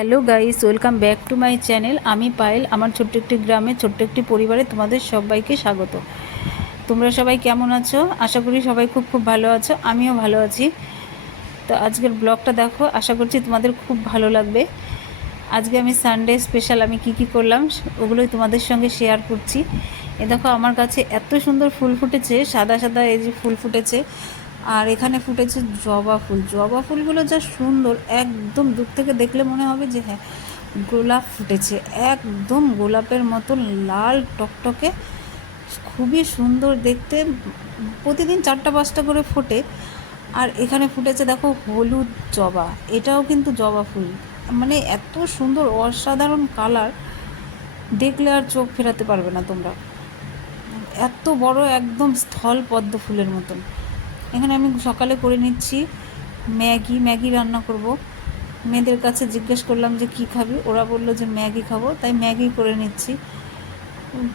Hello guys, welcome back to my channel. আমি পায়েল, আমার ছোট্ট একটি গ্রামে, ছোট্ট একটি পরিবারে তোমাদের সবাইকে স্বাগত। তোমরা সবাই কেমন আছো? আশা করি সবাই খুব খুব ভালো আছো, আমিও ভালো আছি। তো আজকের ব্লগটা দেখো, আশা করছি তোমাদের খুব ভালো লাগবে। আজকে আমি সানডে স্পেশাল আমি কি কি করলাম, ওগুলোই তোমাদের সঙ্গে শেয়ার করছি। এ দেখো, আমার কাছে এত সুন্দর ফুল ফুটেছে, সাদা সাদা এই যে ফুল ফুটেছে। আর এখানে ফুটেছে জবা ফুল। জবা ফুলগুলো যা সুন্দর, একদম দূর থেকে দেখলে মনে হবে যে হ্যাঁ গোলাপ ফুটেছে। একদম গোলাপের মতো লাল টকটকে, খুবই সুন্দর দেখতে। প্রতিদিন চারটা পাঁচটা করে ফোটে। আর এখানে ফুটেছে দেখো হলুদ জবা, এটাও কিন্তু জবা ফুল। মানে এত সুন্দর অসাধারণ কালার, দেখলে আর চোখ ফেরাতে পারবে না তোমরা। এত বড় একদম স্থল পদ্ম ফুলের মতন। এখানে আমি সকালে করে নিচ্ছি ম্যাগি ম্যাগি রান্না করব। মেয়েদের কাছে জিজ্ঞেস করলাম যে কি খাবি? ওরা বলল যে ম্যাগি খাব, তাই ম্যাগি করে নিচ্ছি।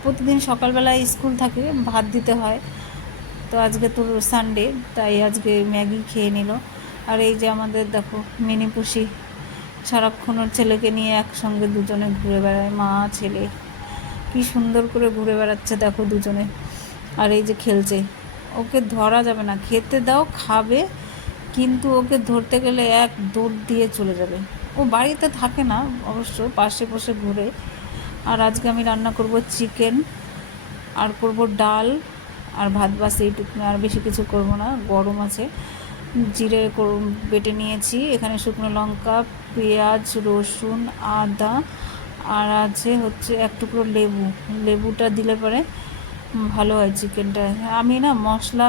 প্রতিদিন সকালবেলায় স্কুল থাকে, ভাত দিতে হয়। তো আজকে তো সানডে তাই আজকে ম্যাগি খেয়ে নিল। আর এই যে আমাদের দেখো মিনি পুষি, সারাক্ষণ ওর ছেলেকে নিয়ে একসঙ্গে দুজনে ঘুরে বেড়ায়। মা, ছেলে, কি সুন্দর করে ঘুরে বেড়াচ্ছে দেখো দুজনে। আর এই যে খেলছে। ওকে ধরা যাবে না। খেতে দাও, খাবে, কিন্তু ওকে ধরতে গেলে এক দৌড় দিয়ে চলে যাবে। ও বাড়িতে থাকে না অবশ্য, পাশে বসে ঘুরে। আর আজকে আমি রান্না করব চিকেন, আর করব ডাল, আর ভাত বাস এইটুকু আর বেশি কিছু করব না, গরম আছে। জিরে বেটে নিয়েছি, এখানে শুকনো লঙ্কা, পেঁয়াজ, রসুন, আদা, আর আছে হচ্ছে এক টুকরো লেবু। লেবুটা দিলে পরে ভালো হয় চিকেনটা। আমি না মশলা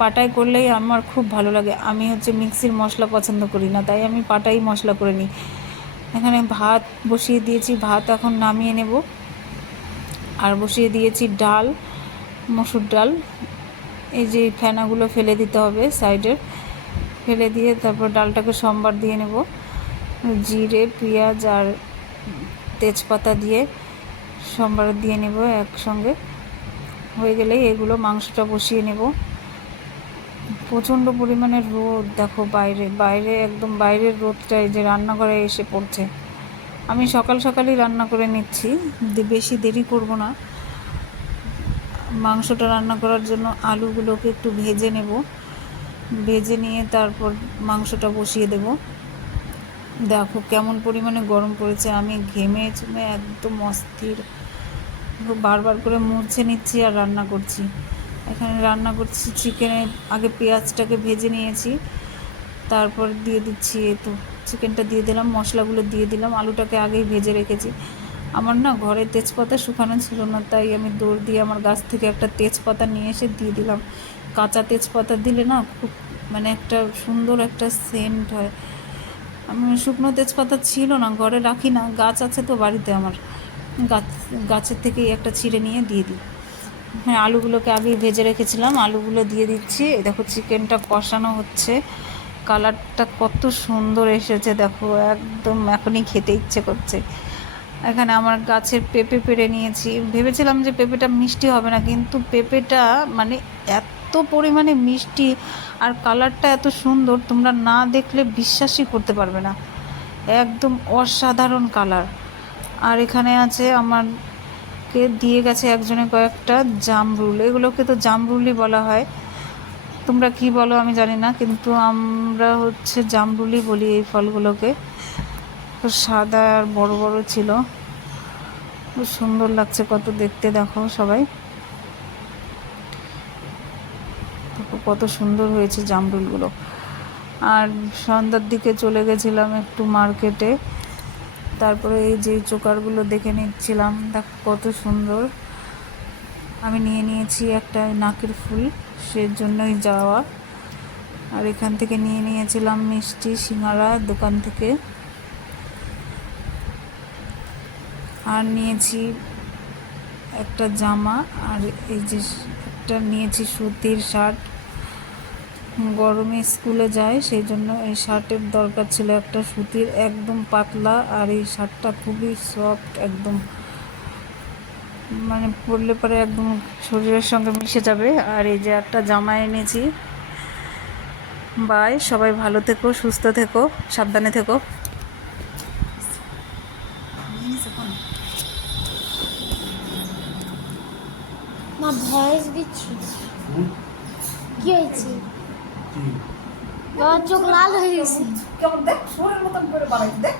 পাটাই করলেই আমার খুব ভালো লাগে। আমি হচ্ছে মিক্সির মশলা পছন্দ করি না, তাই আমি পাটাই মশলা করে নিই। এখানে ভাত বসিয়ে দিয়েছি, ভাত এখন নামিয়ে নেব। আর বসিয়ে দিয়েছি ডাল, মসুর ডাল। এই যে ফেনাগুলো ফেলে দিতে হবে সাইডের ফেলে দিয়ে তারপর ডালটাকে সম্বার দিয়ে নেব। জিরে, পেঁয়াজ আর তেজপাতা দিয়ে সম্বার দিয়ে নেব একসঙ্গে। হয়ে গেলেই এগুলো মাংসটা বসিয়ে নেব। প্রচণ্ড পরিমাণে রোদ, দেখো বাইরে বাইরে একদম বাইরের রোদটা এই যে রান্নাঘরে এসে পড়ছে। আমি সকাল সকালই রান্না করে নিচ্ছি বেশি দেরি করব না। মাংসটা রান্না করার জন্য আলুগুলোকে একটু ভেজে নেব। ভেজে নিয়ে তারপর মাংসটা বসিয়ে দেব। দেখো কেমন পরিমাণে গরম পড়েছে, আমি ঘেমে চুমে একদম অস্থির। বারবার করে মুড়ছে নিচ্ছি আর রান্না করছি। এখানে রান্না করছি চিকেনে, আগে পেঁয়াজটাকে ভেজে নিয়েছি। তারপর দিয়ে দিচ্ছি তো, চিকেনটা দিয়ে দিলাম, মশলাগুলো দিয়ে দিলাম, আলুটাকে আগেই ভেজে রেখেছি। আমার না ঘরে তেজপাতা শুকানো ছিল না, তাই আমি দৌড় দিয়ে আমার গাছ থেকে একটা তেজপাতা নিয়ে এসে দিয়ে দিলাম। কাঁচা তেজপাতা দিলে না খুব মানে একটা সুন্দর একটা সেন্ট হয়। আমি শুকনো তেজপাতা ছিল না, ঘরে রাখি না, গাছ আছে তো বাড়িতে আমার। গাছ, গাছের থেকেই একটা ছিঁড়ে নিয়ে দিয়ে দিই। হ্যাঁ আলুগুলোকে আগেই ভেজে রেখেছিলাম। আলুগুলো দিয়ে দিচ্ছি। দেখো, চিকেনটা কষানো হচ্ছে। কালারটা কত সুন্দর এসেছে, দেখো, একদম এখনই খেতে ইচ্ছে করছে। এখানে আমার গাছের পেঁপে পেরে নিয়েছি। ভেবেছিলাম যে পেঁপেটা মিষ্টি হবে না, কিন্তু পেঁপেটা মানে এত পরিমাণে মিষ্টি আর কালারটা এত সুন্দর, তোমরা না দেখলে বিশ্বাসই করতে পারবে না। একদম অসাধারণ কালার। আর এখানে আছে আমারকে দিয়ে গেছে একজনে কয়েকটা জামরুল। এগুলোকে তো জামরুলই বলা হয়। তোমরা কি বলো আমি জানি না, কিন্তু আমরা হচ্ছে জামরুলই বলি এই ফলগুলোকে। সাদা আর বড় বড় ছিল। খুব সুন্দর লাগছে কত দেখতে, দেখো সবাই। কত সুন্দর হয়েছে জামরুলগুলো। আর সন্ধ্যার দিকে চলে গেছিলাম একটু মার্কেটে। তারপরে এই যে চোকারগুলো দেখে নিচ্ছিলাম, দেখ কত সুন্দর। আমি নিয়ে নিয়েছি একটা নাকের ফুল সের জন্যই যাওয়া। আর এখান থেকে নিয়ে নিয়েছিলাম মিষ্টি সিঙ্গারা দোকান থেকে। আর নিয়েছি একটা জামা, আর এই যে একটা নিয়েছি সুতির শার্ট। গরমে স্কুলে যায় সেই জন্য এই শার্টের দরকার ছিল একটা সুতির একদম পাতলা আর এই শার্টটা খুবই সফট একদম। মানে পরলে পরে একদম শরীরের সঙ্গে মিশে যাবে। আর এই যে একটা জামা এনেছি। বাই সবাই ভালো থেকো সুস্থ থেকো সাবধানে থেকো। মা ভয়েস দিচ্ছি। কি হয়েছে? চোখ লাল হয়ে গেছে কেমন দেখ শুয়োরের মতন করে বানাইছে দেখ